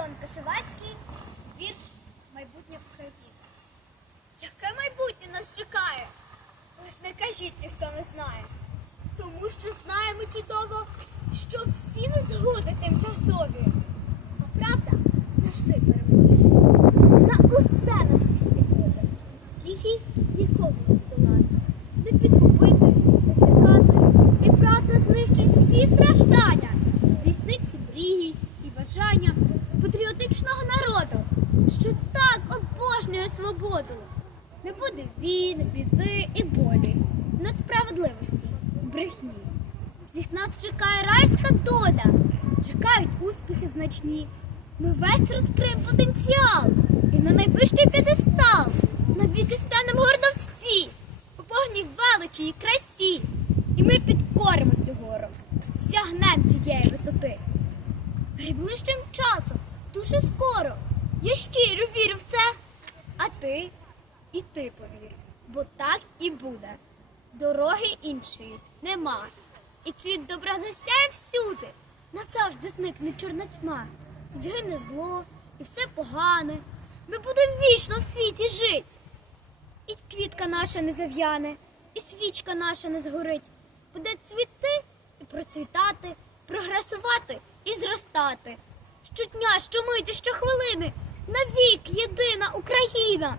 Антон Кашевацький, вірш Майбутнє України. Яке майбутнє нас чекає? Лиш не кажіть, ніхто не знає. Тому що знаємо чудово, що всі незгоди тимчасові. А правда завжди перемогли. На усе на світі може. Її ніколи не здолати. Не підкупити, не злякати. І правда знищить всі страждання. Здійснить ці мрії і бажання патріотичного народу, що так обожнює свободу. Не буде війн, біди і болі, несправедливості, і брехні. Всіх нас чекає райська доля, чекають успіхи значні. Ми весь розкриємо потенціал і на найвищий п'єдестал навіки станемо гордо всі, у повній величі і красі. І ми підкоримо цю гору, сягнемо цієї висоти. Найближчим часом, дуже скоро. Я щиро вірю в це. А ти і ти повір, бо так і буде. Дороги іншої нема. І цвіт добра засяє всюди. Назавжди зникне чорна тьма. Згине зло і все погане. Ми будемо вічно в світі жить. І квітка наша не зав'яне, і свічка наша не згорить. Буде цвіти і процвітати, прогресувати і зростати. Щодня, щомиті, щохвилини, навік єдина Україна.